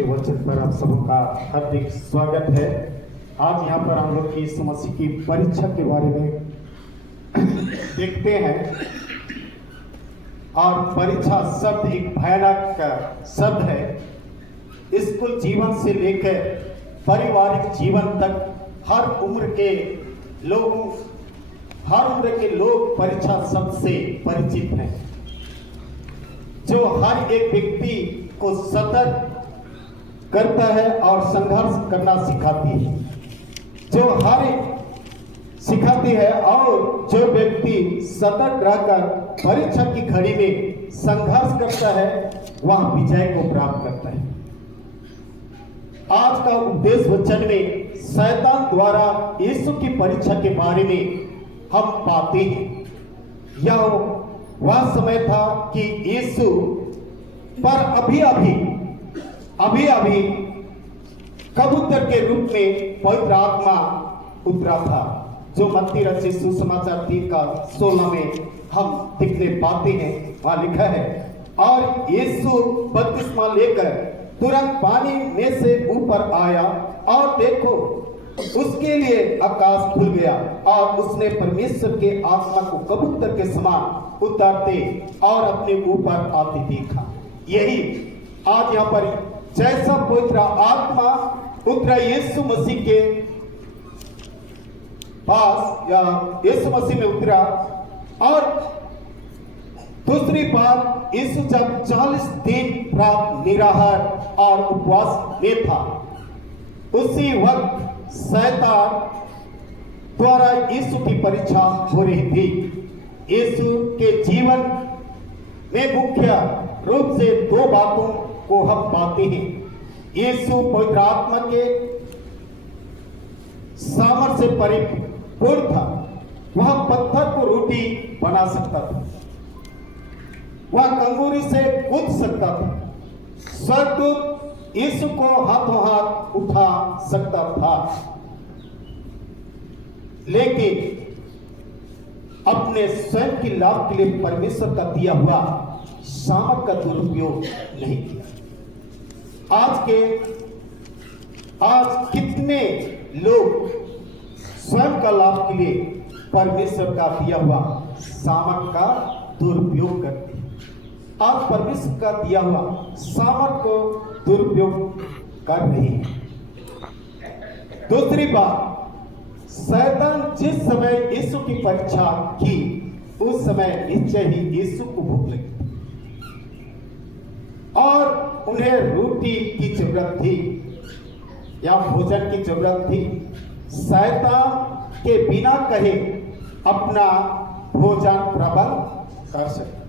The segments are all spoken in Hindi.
के वचन पर आप सबों का हार्दिक स्वागत है। आज यहाँ पर हम लोग यीशु मसीह की परीक्षा के बारे में देखते हैं। और परीक्षा शब्द एक भयानक शब्द है। स्कूल जीवन से लेकर पारिवारिक जीवन तक हर उम्र के लोग परीक्षा शब्द से परिचित हैं, जो हर एक व्यक्ति को सतर्क करता है और संघर्ष करना सिखाती है, जो हर एक सिखाती है। और जो व्यक्ति सतर्क रहकर परीक्षा की घड़ी में संघर्ष करता है वह विजय को प्राप्त करता है। आज का उपदेश वचन में शैतान द्वारा यीशु की परीक्षा के बारे में हम पाते हैं। यह वह समय था कि यीशु पर अभी कबूतर के रूप में पवित्र आत्मा उतरा था, जो मत्ती रचित सुसमाचार 3:16 में हम देखने पाते हैं। वहां लिखा है, और यीशु बपतिस्मा लेकर तुरंत पानी में से ऊपर आया, और देखो उसके लिए आकाश खुल गया, और उसने परमेश्वर के आत्मा को कबूतर के समान उतरते और अपने ऊपर आते देखा। यही आज यहाँ पर जैसा पवित्र आत्मा उतरा यीशु मसीह के पास या यीशु मसीह में उतरा, और दूसरी बात यीशु जब 40 दिन रात निराहार और उपवास में था, उसी वक्त शैतान द्वारा यीशु की परीक्षा हो रही थी। यीशु के जीवन में मुख्य रूप से दो बातों को हम पाते हैं। यीशु पवित्र आत्मा के सामर्थ्य से परिपूर्ण था। वह पत्थर को रोटी बना सकता था, वह कंगूरी से कूद सकता था, स्वर्गदूत यीशु को हाथों हाथ उठा सकता था, लेकिन अपने स्वयं की लाभ के लिए परमेश्वर का दिया हुआ सामर्थ का दुरुपयोग नहीं किया। आज कितने लोग स्वयं का लाभ के लिए परमेश्वर का दिया हुआ सामर्थ का दुरुपयोग करते हैं। आज परमेश्वर का दिया हुआ सामर्थ को दुरुपयोग कर रहे हैं। दूसरी बात, शैतान जिस समय यीशु की परीक्षा की, उस समय निश्चय ही यीशु को भूख लगी और उन्हें रोटी की जरूरत थी या भोजन की जरूरत थी। शैतान के बिना कहे अपना भोजन प्रबंध कर सकता,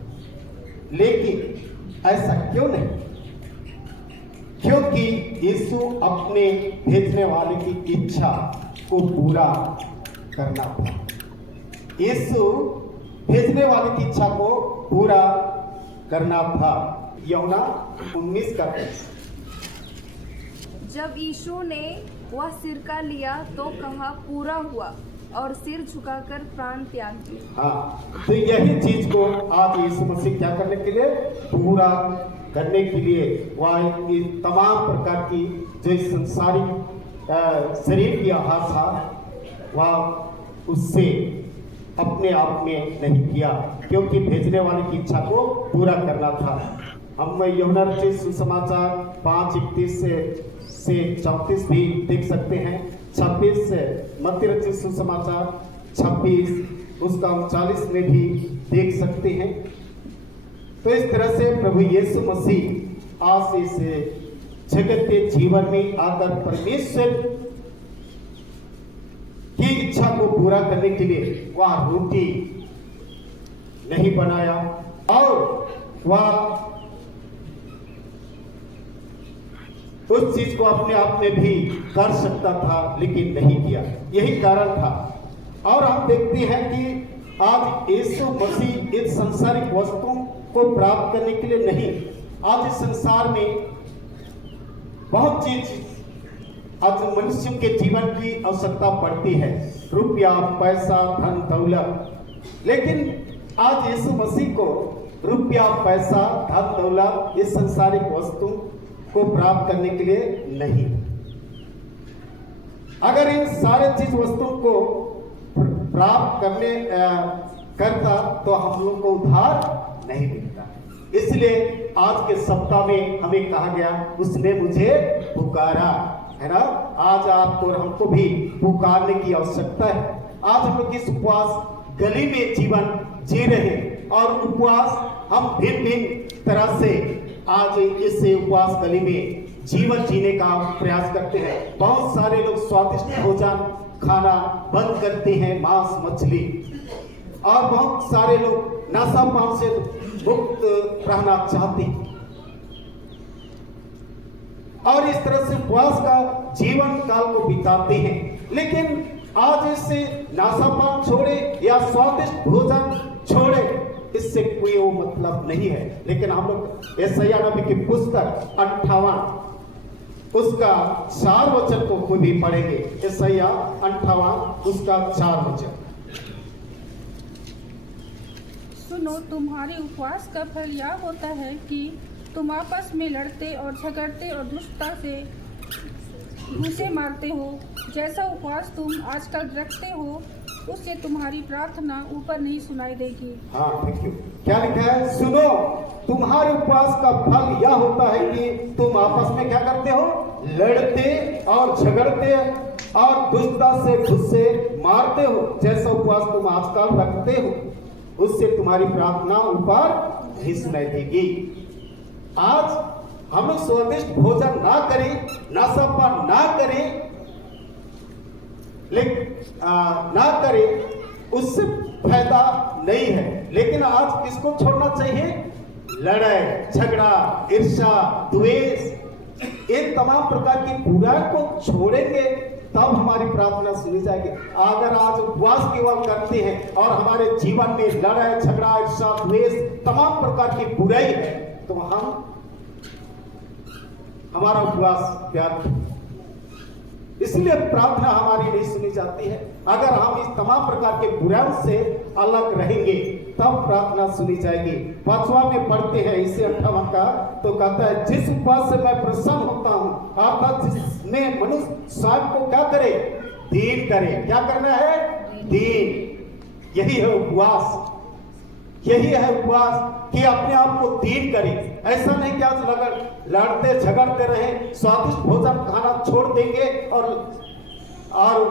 लेकिन ऐसा क्यों नहीं? क्योंकि यीशु अपने भेजने वाले की इच्छा को पूरा करना था। यीशु भेजने वाले की इच्छा को पूरा करना था। यूहन्ना 19 का 23। जब यीशु ने वह सिरका लिया तो कहा, पूरा हुआ, और सिर झुकाकर प्राण त्याग दिए। हाँ, तो यही चीज को आज यीशु मसीह क्या करने के लिए, पूरा करने के लिए वह तमाम प्रकार की जो संसारिक शरीर की आहार था, वह उससे अपने आप में नहीं किया, क्योंकि भेजने वाले की इच्छा को पूरा करना था। हम यूहन्ना रचित सुसमाचार 5:31 से 34 भी देख सकते हैं। 26 से मत्ती रचित सुसमाचार 26 उसका 39 में भी देख सकते हैं। तो इस तरह से प्रभु यीशु मसीह आज इस जगत के जीवन में आकर परमेश्वर की इच्छा को पूरा करने के लिए वह रोटी नहीं बनाया, और वह उस चीज को अपने आप में भी कर सकता था, लेकिन नहीं किया। यही कारण था। और हम देखते हैं कि आज यीशु मसीह इस सांसारिक वस्तुओं को प्राप्त करने के लिए नहीं, आज इस संसार में बहुत चीज आज मनुष्य के जीवन की आवश्यकता पड़ती है, रुपया, पैसा, धन दौलत। लेकिन आज यीशु मसीह को रुपया, पैसा, धन दौलत, ये सांसारिक वस्तु को प्राप्त करने के लिए नहीं। अगर इन सारे चीज वस्तुओं को प्राप्त करता तो हम लोग को उद्धार नहीं मिलता। इसलिए आज के सप्ताह में हमें कहा गया उसने मुझे पुकारा, है ना। आज आपको और हमको भी पुकारने की आवश्यकता है। आज हम लोग इस उपवास गली में जीवन जी रहे हैं और उपवास हम भिन्न भिन्न तरह से आज इस उपवास गली में जीवन जीने का प्रयास करते हैं। बहुत सारे लोग स्वादिष्ट भोजन खाना बंद करते हैं, मांस मछली, और बहुत सारे लोग नशापान से मुक्त रहना चाहते हैं और इस तरह से उपवास का जीवन काल को बिताते हैं। लेकिन आज इससे नशापान छोड़े या स्वादिष्ट भोजन छोड़े, इससे कोई वो मतलब नहीं है। लेकिन हम लोग यशायाह नबी की पुस्तक 58 उसका 4 वचन को कोई भी पढ़ेंगे। यशायाह 58 उसका 4 वचन। सुनो, तुम्हारे उपवास का फल यह होता है कि तुम आपस में लड़ते और झगड़ते और दुष्टता से घूंसे मारते हो। जैसा उपवास तुम आजकल रखते हो उससे तुम्हारी प्रार्थना ऊपर नहीं सुनाई देगी। हाँ, थैंक यू। क्या लिखा है? सुनो, तुम्हारे उपवास का फल यह होता है कि तुम आपस में क्या करते हो? लड़ते और झगड़ते और दुष्टता से घुस्से मारते हो। जैसा उपवास तुम आजकल रखते हो उससे तुम्हारी प्रार्थना ऊपर नहीं सुनाई देगी। आज हम लोग स्वादिष्ट भोजन ना करें, नशापान ना करें, लेकिन ना करें, उससे फायदा नहीं है। लेकिन आज किसको छोड़ना चाहिए? लड़ाई झगड़ा, ईर्ष्या, द्वेष, इन तमाम प्रकार की बुराई को छोड़ेंगे तब हमारी प्रार्थना सुनी जाएगी। अगर आज उपवास केवल करते हैं और हमारे जीवन में लड़ाई झगड़ा, ईर्ष्या, द्वेष, तमाम प्रकार की बुराई है तो हमारा उपवास व्यर्थ। इसलिए प्रार्थना हमारी नहीं सुनी जाती है। अगर हम इस तमाम प्रकार के बुराइयों से अलग रहेंगे तब प्रार्थना सुनी जाएगी। 5वां में पढ़ते हैं इसे 58 का, तो कहता है जिस उपवास से मैं प्रसन्न होता हूं, अर्थात जिसमें मनुष्य स्वयं को क्या करे? दीन करे। क्या करना है? दीन। यही है उपवास, यही है उपवास कि अपने आप को दीन करें। ऐसा नहीं कि आज लड़ते झगड़ते रहे, स्वादिष्ट भोजन खाना छोड़ देंगे और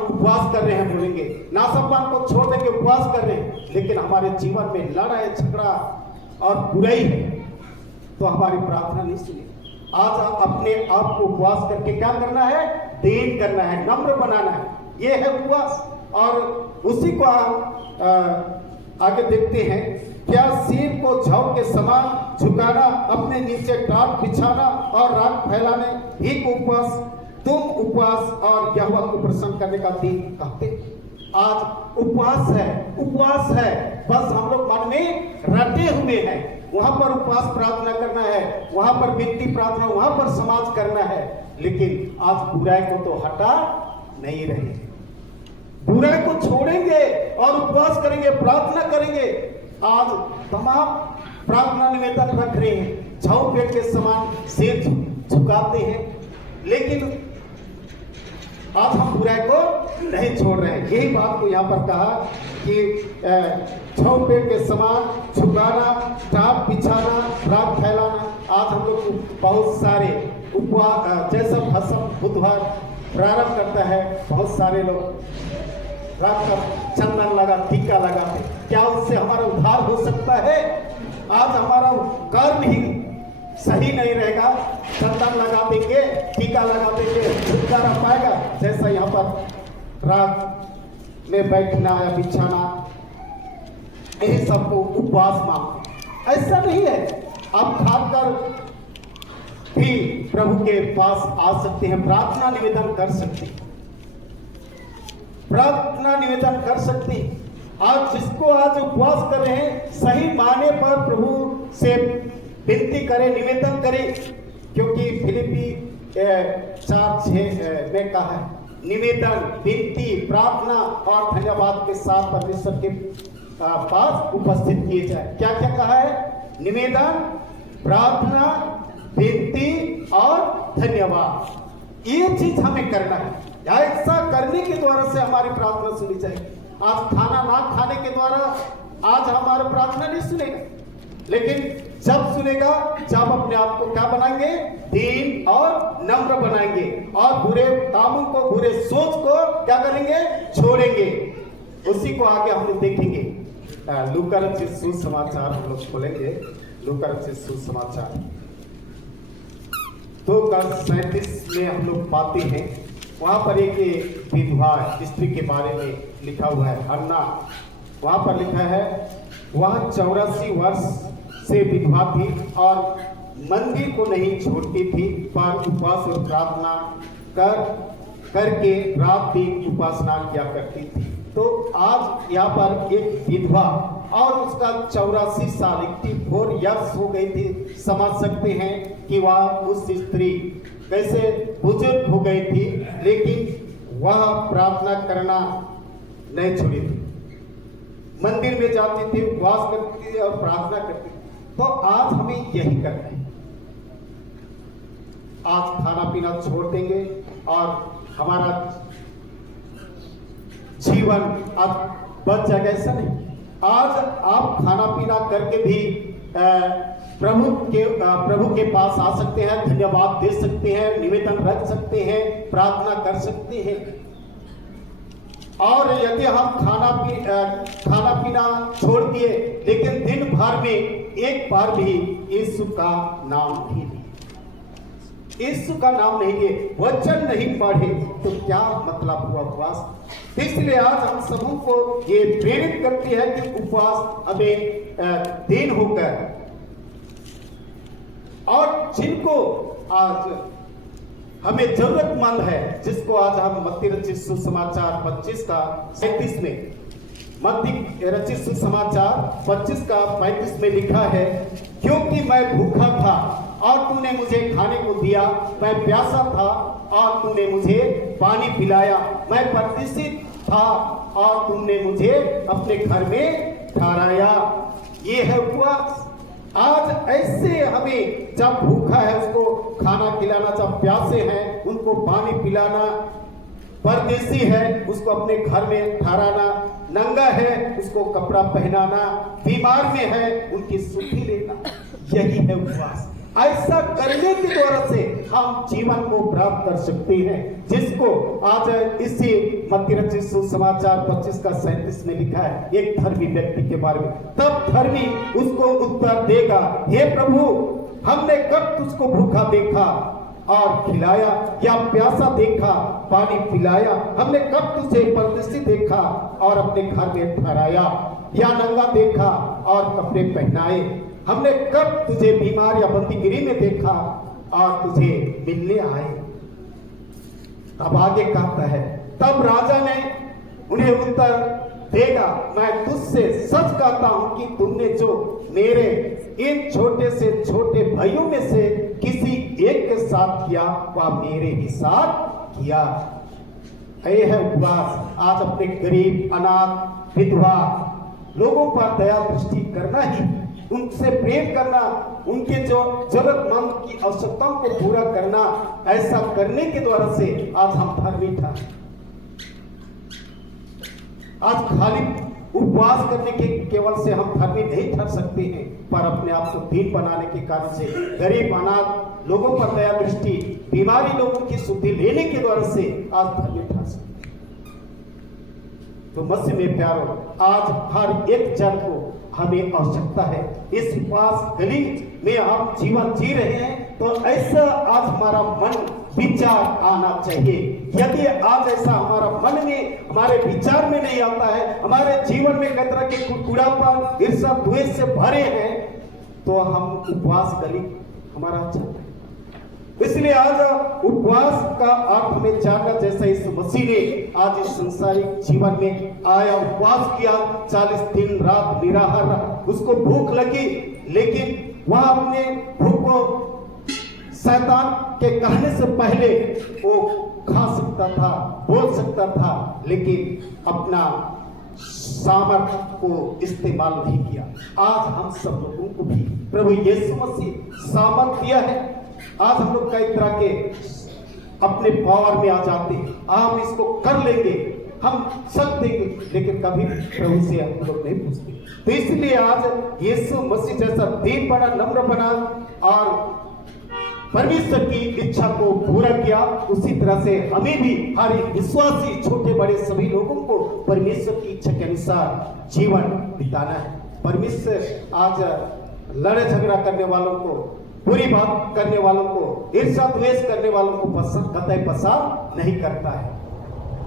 उपवास कर रहे हैं बोलेंगे, नाशपान को छोड़ देंगे उपवास कर रहे हैं, लेकिन हमारे जीवन में लड़ाई झगड़ा और बुराई है तो हमारी प्रार्थना नहीं सुनी। आज अपने आप को उपवास करके क्या करना है? दीन करना है, नम्र बनाना है। ये है उपवास। और उसी को आगे देखते हैं। क्या सिर को जौ के समान झुकाना, अपने नीचे टाट बिछाना और राख फैलाने ही उपवास? तुम उपवास और यहोवा को प्रसन्न करने का दिन कहते। आज उपवास है, उपवास है, बस हम लोग मन में रटे हुए हैं। वहां पर उपवास प्रार्थना करना है, वहां पर विनती प्रार्थना, वहां पर समाज करना है, लेकिन आज बुराई को तो हटा नहीं रहे। बुराई को छोड़ेंगे और उपवास करेंगे, प्रार्थना करेंगे। आज तमाम प्रार्थना निवेदन रख रहे हैं, छाऊ पेड़ के समान सिर झुकाते हैं, लेकिन आज हम बुराई को नहीं छोड़ रहे हैं। यही बात को यहाँ पर कहा कि छाऊ पेड़ के समान झुकाना, टाट बिछाना, राख फैलाना। आज हम लोग बहुत सारे उपवास, जैसा भस्म बुधवार प्रारंभ करता है, बहुत सारे लोग रात का चंदन लगा, टीका लगाते। क्या उससे हमारा उद्धार हो सकता है? आज हमारा कर्म ही सही नहीं रहेगा, चंदन लगा देंगे, टीका लगा देंगे, छुटकारा पाएगा? जैसा यहाँ पर रात में बैठना या बिछाना, यही सबको उपवास मांगते। ऐसा नहीं है। आप खाकर भी प्रभु के पास आ सकते हैं, प्रार्थना निवेदन कर सकते हैं, प्रार्थना निवेदन कर सकते हैं। आज जिसको आज उपवास कर रहे हैं, सही माने पर प्रभु से विनती करें, निवेदन करें, क्योंकि फिलिपी 4:6 में कहा है, निवेदन, विनती, प्रार्थना और धन्यवाद के साथ परमेश्वर के पास उपस्थित किए जाए। क्या क्या कहा है? निवेदन, प्रार्थना विनती और धन्यवाद। ये चीज हमें करना है। ऐसा करने के द्वारा से हमारी प्रार्थना सुनी जाएगी। आज खाना ना खाने के द्वारा आज हमारी प्रार्थना नहीं सुनेगा, लेकिन जब सुनेगा जब अपने आप को क्या बनाएंगे, दीन और नम्र बनाएंगे और बुरे कामों को, बुरे सोच को क्या करेंगे, छोड़ेंगे। उसी को आगे हम लोग देखेंगे। लूका रचित सुसमाचार हम लोग खोलेंगे। लूका रचित सुसमाचार 2:37 में हम लोग पाते हैं, वहां पर एक विधवा स्त्री के बारे में लिखा हुआ है, हन्ना। वहां पर लिखा है वह 84 वर्ष से विधवा थी और मंदिर को नहीं छोड़ती थी, पर उपवास और प्रार्थना करके रात दिन उपासना किया करती थी। तो आज यहाँ पर एक विधवा और उसका 84 साल 84 इयर्स हो गई थी। समझ सकते हैं कि वह उस स्त्री कैसे बुजुर्ग हो गई थी, लेकिन वह प्रार्थना करना नहीं छोड़ी थी। मंदिर में जाती थी, उपवास करती थी और प्रार्थना करती थी। तो आज हमें यही करना है। आज खाना पीना छोड़ देंगे और हमारा जीवन आज बच जाएगा, ऐसा नहीं। आज आप खाना पीना करके भी प्रभु के पास आ सकते हैं, धन्यवाद दे सकते हैं, निवेदन रख सकते हैं, प्रार्थना कर सकते हैं। और यदि हम खाना पीना छोड़ दिए, लेकिन दिन भर में एक बार भी यीशु का नाम नहीं लिए, यीशु का नाम नहीं लिए, वचन नहीं पढ़े, तो क्या मतलब हुआ उपवास? इसलिए आज हम सबों को ये प्रेरित करती है कि उपवास हमें दिन होकर, और जिनको आज हमें जरूरतमंद है, जिसको आज हम मत्ती रचित सुसमाचार 25:37 में, मत्ती रचित सुसमाचार 25:35 में लिखा है, क्योंकि मैं भूखा था और तूने मुझे खाने को दिया, मैं प्यासा था और तूने मुझे पानी पिलाया, मैं परदेशी था और तुमने मुझे अपने घर में ठहराया। ये है उपवास। आज ऐसे हमें जब भूखा है उसको खाना खिलाना, जब प्यासे हैं उनको पानी पिलाना, परदेशी है उसको अपने घर में ठहराना, नंगा है उसको कपड़ा पहनाना, बीमार में है उनकी सुधि लेना, यही है उपवास। ऐसा करने के द्वारा से हम जीवन को प्राप्त कर सकते हैं, जिसको आज इसी मत्ती रचित सुसमाचार 25:37 में लिखा है एक धर्मी व्यक्ति के बारे में। तब धर्मी उसको उत्तर देगा, हे प्रभु, हमने कब तुझको भूखा देखा और खिलाया, या प्यासा देखा पानी पिलाया? हमने कब तुझे परदेशी देखा और अपने घर में ठहराया, या नंगा देखा और कपड़े पहनाए? हमने कब तुझे बीमार या बंदीगिरी में देखा और तुझे मिलने आए? तब आगे कहता है, तब राजा ने उन्हें उत्तर देगा, मैं तुझसे सच कहता हूं कि तुमने जो मेरे इन छोटे से छोटे भाइयों में से किसी एक के साथ किया, वह मेरे ही साथ किया। ये है उपवास। आज अपने गरीब, अनाथ, विधवा लोगों पर दया दृष्टि करना ही, उनसे प्रेम करना, उनके जो जरूरतमंद की आवश्यकताओं को पूरा करना, ऐसा करने के द्वारा से आज हम धर्मी ठहरे। आज खाली उपवास करने के केवल से हम धर्मी नहीं ठहर सकते हैं, पर अपने आप को दीन बनाने के कारण से गरीब, अनाथ लोगों पर दया दृष्टि, बीमारी लोगों की शुद्धि लेने के द्वारा से आज धर्मी ठहर सकते हैं। तो मसीह में प्यारो, आज हर एक जन को हमें आवश्यकता है। इस उपवास गली में हम जीवन जी रहे हैं, तो ऐसा आज हमारा मन विचार आना चाहिए। यदि आज ऐसा हमारा मन में, हमारे विचार में नहीं आता है, हमारे जीवन में कई तरह के कुड़कुड़ापन, ईर्ष्या, द्वेष से भरे हैं, तो हम उपवास गली हमारा चल रहा है। इसलिए आज उपवास का अर्थ हमें जानना, जैसा इस मसीह ने आज इस संसारिक जीवन में आया, उपवास किया, 40 दिन रात निराहार रहा, उसको भूख लगी, लेकिन वह अपने भूख को शैतान के कहने से पहले वो खा सकता था, बोल सकता था, लेकिन अपना सामर्थ को इस्तेमाल नहीं किया। आज हम सब लोगों को भी प्रभु यीशु मसीह सामर्थ दिया है, आज हम लोग कई तरह के अपने पावर में आ जाते हैं, हम इसको कर लेंगे, हम सब देंगे, लेकिन कभी प्रभु से हम लोग नहीं पूछते। तो इसलिए आज यीशु मसीह जैसा दीन बना, नम्र बना और परमेश्वर की इच्छा को पूरा किया, उसी तरह से हमें भी हर एक विश्वासी छोटे बड़े सभी लोगों को परमेश्वर की इच्छा के अनुसार जीवन बिताना है। परमेश्वर आज लड़ाई झगड़ा करने वालों को, बुरी बात करने वालों को, ईर्ष्या द्वेष करने वालों को कतई पसंद नहीं करता है,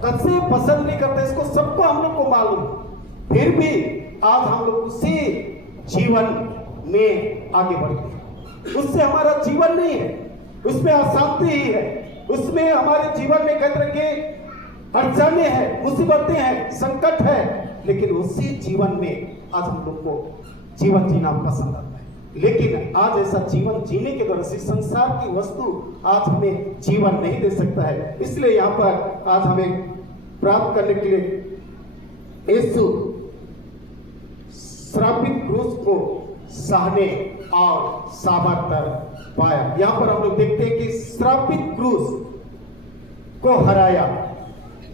कतई पसंद नहीं करता। इसको सबको हम लोग को मालूम, फिर भी आज हम लोग उसी जीवन में आगे बढ़ते हैं। उससे हमारा जीवन नहीं है, उसमें अशांति ही है, उसमें हमारे जीवन में कई तरह के अड़चने हैं, मुसीबतें हैं, संकट है, लेकिन उसी जीवन में आज हम लोग को जीवन जीना पसंद आता है। लेकिन आज ऐसा जीवन जीने के द्वारा संसार की वस्तु आज हमें जीवन नहीं दे सकता है। इसलिए यहाँ पर आज हमें प्राप्त करने के लिए यीशु श्रापित क्रूस को सहने और सामर्थ्य पाया। यहाँ पर हम लोग देखते हैं कि श्रापित क्रूस को हराया,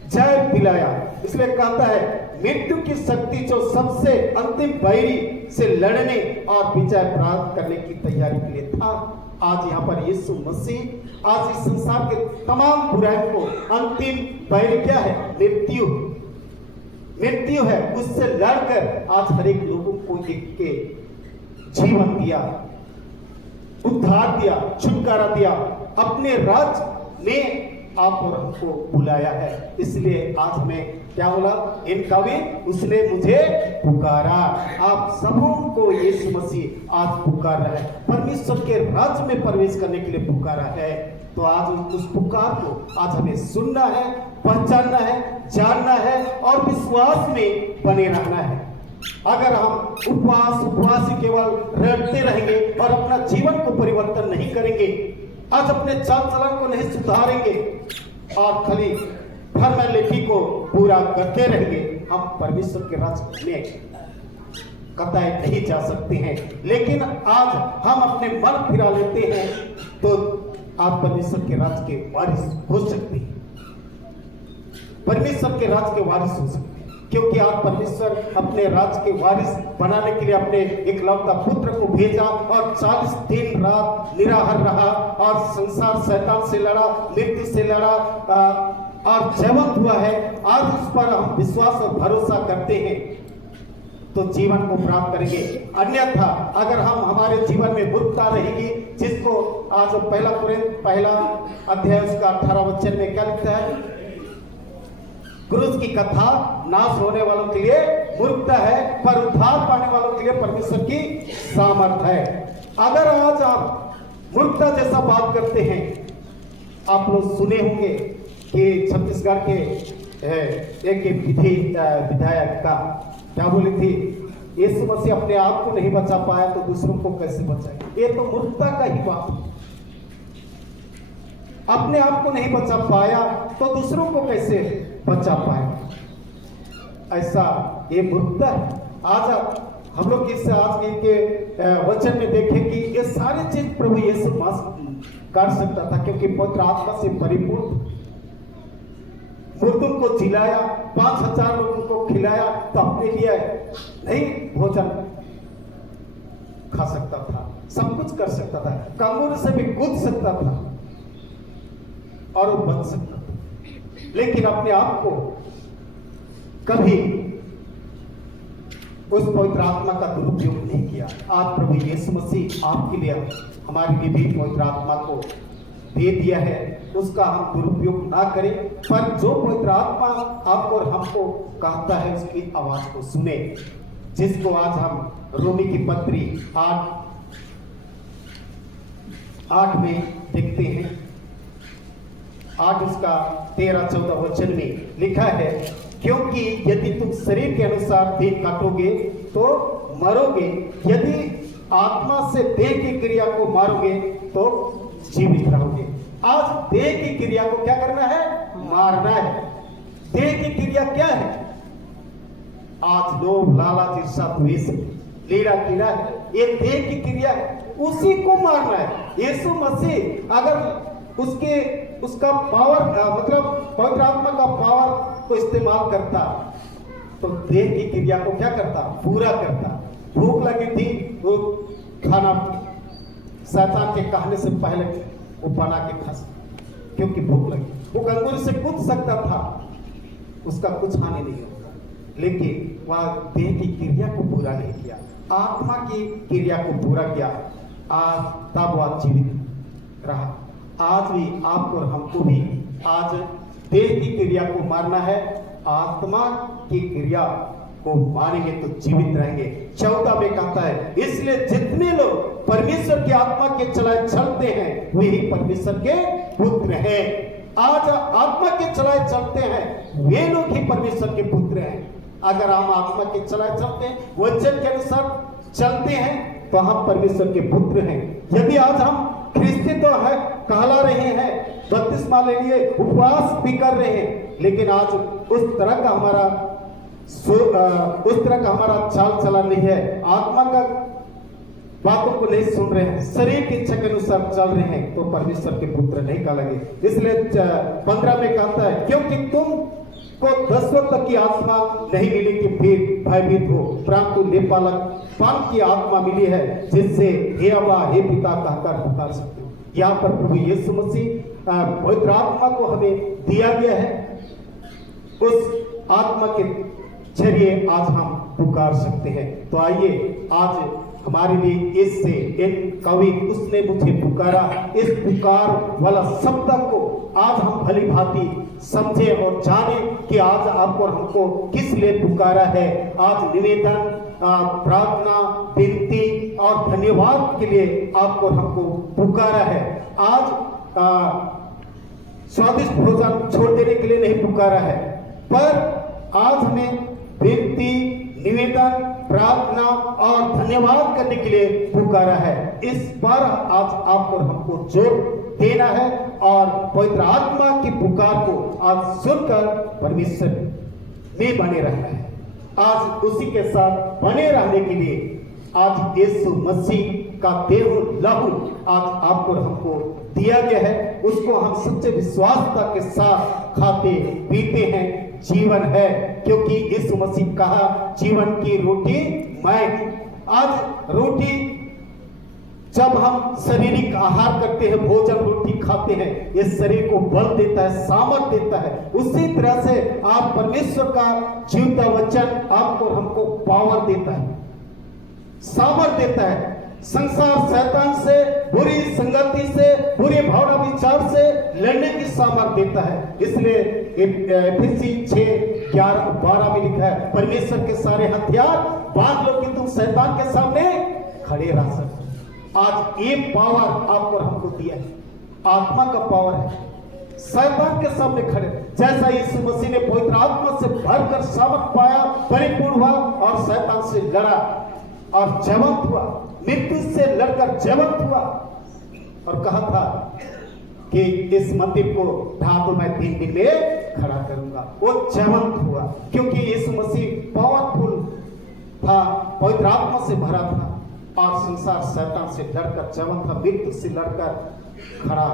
जय दिलाया। इसलिए कहता है मृत्यु की शक्ति जो सबसे अंतिम बैरी से लड़ने और विजय प्राप्त करने की तैयारी के लिए था, आज यहाँ पर यीशु मसीह आज इस संसार के तमाम बुराइयों को, अंतिम बैरी क्या है? मृत्यु है, उससे लड़कर आज हर एक लोगों को एक के जीवन दिया, उद्धार दिया, छुटकारा दिया, अपने राज में आप और हमको बुलाया है। इसलिए आज हमें क्या बोला? इनका भी उसने मुझे पुकारा। आप सबों को यीशु मसीह आज पुकार रहा है, परमेश्वर के राज्य में प्रवेश करने के लिए पुकारा है। तो आज उस पुकार को आज हमें सुनना है, पहचानना है, जानना है और विश्वास में बने रहना है। अगर हम उपवास ही केवल रटते रहेंगे और अपना जीवन को परिवर्तन नहीं करेंगे, आज अपने चाल चलन को नहीं सुधारेंगे और खाली फॉर्मेलिटी को पूरा करते रहेंगे, हम परमेश्वर के राज्य में कतई नहीं जा सकते हैं। लेकिन आज हम अपने मन फिरा लेते हैं तो आप परमेश्वर के राज्य के वारिस हो सकते हैं, परमेश्वर के राज्य के वारिस हो सकते हैं। क्योंकि आज परमेश्वर अपने राज्य के वारिस बनाने के लिए अपने इकलौता पुत्र को भेजा और 40 दिन रात निराहार रहा और संसार शैतान से लड़ा, मृत्यु से लड़ा और जयवंत हुआ है। आज उस पर हम विश्वास और भरोसा करते हैं तो जीवन को प्राप्त करेंगे। अन्यथा अगर हम हमारे जीवन में मूर्खता रहेगी, जिसको आज पहला अध्याय उसका 18 वचन में क्या लिखता है? क्रूस की कथा नाश होने वालों के लिए मूर्खता है, पर उद्धार पाने वालों के लिए परमेश्वर की सामर्थ है। अगर आज आप मूर्खता जैसा बात करते हैं, आप लोग सुने होंगे कि छत्तीसगढ़ के एक विधायक का क्या बोली थी? यीशु मसीह अपने आप को नहीं बचा पाया तो दूसरों को कैसे बचाए? ये तो मूर्खता का ही बात है। अपने आप को नहीं बचा पाया तो दूसरों को कैसे बचा पाए? ऐसा ये मूर्खता है। आज हम लोग इस आज के वचन में देखें कि ये सारी चीज प्रभु यीशु मसीह कर सकता था, क्योंकि पवित्र आत्मा से परिपूर्ण, मुर्दों को जिलाया, 5000 लोगों को खिलाया, तो अपने लिए नहीं भोजन खा सकता था, सब कुछ कर सकता था, कंगूर से भी कूद सकता था और वो बच सकता था, लेकिन अपने आप को कभी उस पवित्र आत्मा का दुरुपयोग नहीं किया। आज प्रभु यीशु मसीह आपके लिए, हमारे लिए भी पवित्र आत्मा को दे दिया है, उसका हम दुरुपयोग ना करें, पर जो पवित्र आत्मा आपको और हमको कहता है उसकी आवाज को सुने, जिसको आज हम रोमी की पत्री 8 में देखते हैं। 8 उसका 13-14 वचन में लिखा है, क्योंकि यदि तुम शरीर के अनुसार देह काटोगे तो मरोगे, यदि आत्मा से देह की क्रिया को मारोगे तो जीवित रहोगे। आज देह की क्रिया को क्या करना है? मारना है। देह की क्रिया क्या है? आज लोभ, लालच, ईर्ष्या, द्वेष, लीड़ा कीड़ा है, ये देह की क्रिया है, उसी को मारना है। यीशु मसीह अगर उसका पावर मतलब पवित्र आत्मा का पावर को इस्तेमाल करता तो देह की क्रिया को क्या करता, पूरा करता। भूख लगी थी, वो खाना शैतान के कहने से पहले वो बना के खा सकता, क्योंकि भूख लगी। वो अंगूर से कूद सकता था, उसका कुछ हानि नहीं होगा, लेकिन वह देह की क्रिया को पूरा नहीं किया, आत्मा की क्रिया को पूरा किया। आज तब वह जीवित रहा। आज भी आपको और हमको भी आज देह की क्रिया को मारना है, आत्मा की क्रिया को मानेंगे तो जीवित रहेंगे। 14 में कहता है, इसलिए जितने लोग परमेश्वर की आत्मा के चलाए चलते हैं वही परमेश्वर के पुत्र हैं। आज आत्मा के चलाए चलते हैं वे लोग ही परमेश्वर के पुत्र हैं। अगर हम आत्मा के चलाए चलते हैं, वचन के अनुसार चलते हैं, तो हम परमेश्वर के पुत्र हैं। यदि आज हम ख्रिस्ती तो है कहला रहे हैं, बपतिस्मा ले लिए, उपवास भी कर रहे हैं, लेकिन आज उस तरह का हमारा चाल चलन नहीं है, आत्मा का बातों को नहीं सुन रहे हैं, शरीर की इच्छा के अनुसार चल रहे हैं, तो परमेश्वर के पुत्र नहीं कहलाएंगे। इसलिए 15 में कहता है, क्योंकि तुम को 10 वर्ष तक की आत्मा नहीं मिली कि फिर भयभीत हो, परंतु नेपालकपन की आत्मा मिली है, जिससे हे अब्बा हे पिता कहकर पुकार सकते हो। यहाँ पर प्रभु यीशु मसीह पवित्र आत्मा को हमें दिया गया है, उस आत्मा के जरिए आज हम पुकार सकते हैं। तो आइए आज हमारे लिए इससे एक कवि उसने मुझे पुकारा, इस पुकार वाला शब्द को आज हम भली भांति समझे और जाने कि आज आपको और हमको किस लिए पुकारा है। आज निवेदन, प्रार्थना, विनती और धन्यवाद के लिए आपको और हमको पुकारा है। आज स्वादिष्ट भोजन छोड़ देने के लिए नहीं पुकारा है, पर आज हमें विनती, निवेदन, प्रार्थना और धन्यवाद करने के लिए पुकारा है। इस पर आज आपको और हमको जोर देना है और पवित्र आत्मा की पुकार को आज सुनकर परमेश्वर में बने रहना है। आज उसी के साथ बने रहने के लिए आज यीशु मसीह का देह लहू आज आपको और हमको दिया गया है, उसको हम सच्चे विश्वासता के साथ खाते पीते हैं। जीवन है, क्योंकि यीशु मसीह कहा जीवन की रोटी मैं हूं। आज रोटी जब हम शारीरिक आहार करते हैं, भोजन रोटी खाते हैं, ये शरीर को बल देता है, सामर्थ देता है। उसी तरह से आप परमेश्वर का जीवता वचन आपको और हमको पावर देता है, सामर्थ देता है। संसार शैतान से, बुरी संगति से, बुरे भावना विचार से लड़ने की सामर्थ देता है। इसलिए एफेसी 6:11-12 में लिखा है, परमेश्वर के सारे हथियार बांध लो कि तुम शैतान के सामने खड़े रह सको। आज ये पावर आपको और हमको दिया है, आत्मा का पावर है, शैतान के सामने खड़े। जैसा यीशु मसीह ने पवित्र आत्मा से भरकर सामर्थ पाया, परिपूर्ण हुआ और शैतान से लड़ा और जीवंत हुआ, मृत्यु से लड़कर जीवंत हुआ और कहा था कि इस मंदिर को ढा दो, मैं 3 दिन में खड़ा करूंगा। वो जीवंत हुआ क्योंकि यीशु मसीह पावरफुल था, पवित्र आत्मा से भरा था और संसार शैतान से लड़कर जीवंत था, मृत्यु से लड़कर खड़ा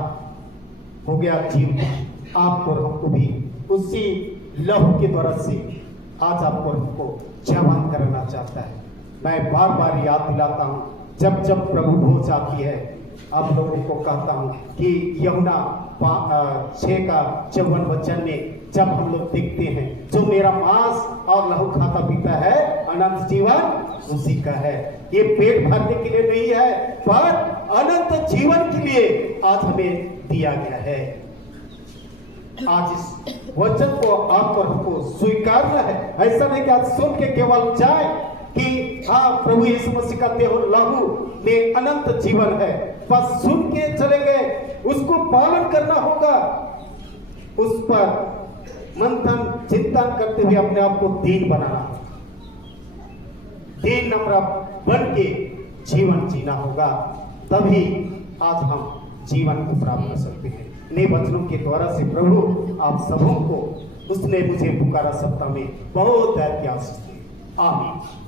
हो गया। जीव आपको और हमको भी उसी लहू के द्वारा से आज आपको और हमको जीवंत करना चाहता है। मैं बार बार याद दिलाता हूं, जब जब प्रभु भोज आती है, आप लोगों को कहता हूं कि यूहन्ना 6:54 वचन में जब हम लोग देखते हैं, जो मेरा मांस और लहू खाता पीता है अनंत जीवन उसी का है। ये पेट भरने के लिए नहीं है, पर अनंत जीवन के लिए आज हमें दिया गया है। आज इस वचन को आपको हमको स्वीकारना है। ऐसा नहीं कि आज सुन के केवल जाए कि हाँ प्रभु यीशु मसीह का देह लहू में अनंत जीवन है, बस सुन के चले गए। उसको पालन करना होगा, उस पर मंथन चिंतन करते हुए अपने आप को दीन बनाना, दीन नम्र बन के जीवन जीना होगा, तभी आज हम जीवन को प्राप्त कर सकते हैं। नए वचनों के द्वारा से प्रभु आप सबों को उसने मुझे पुकारा सप्ताह में बहुत दया की आशीष दी। आमीन।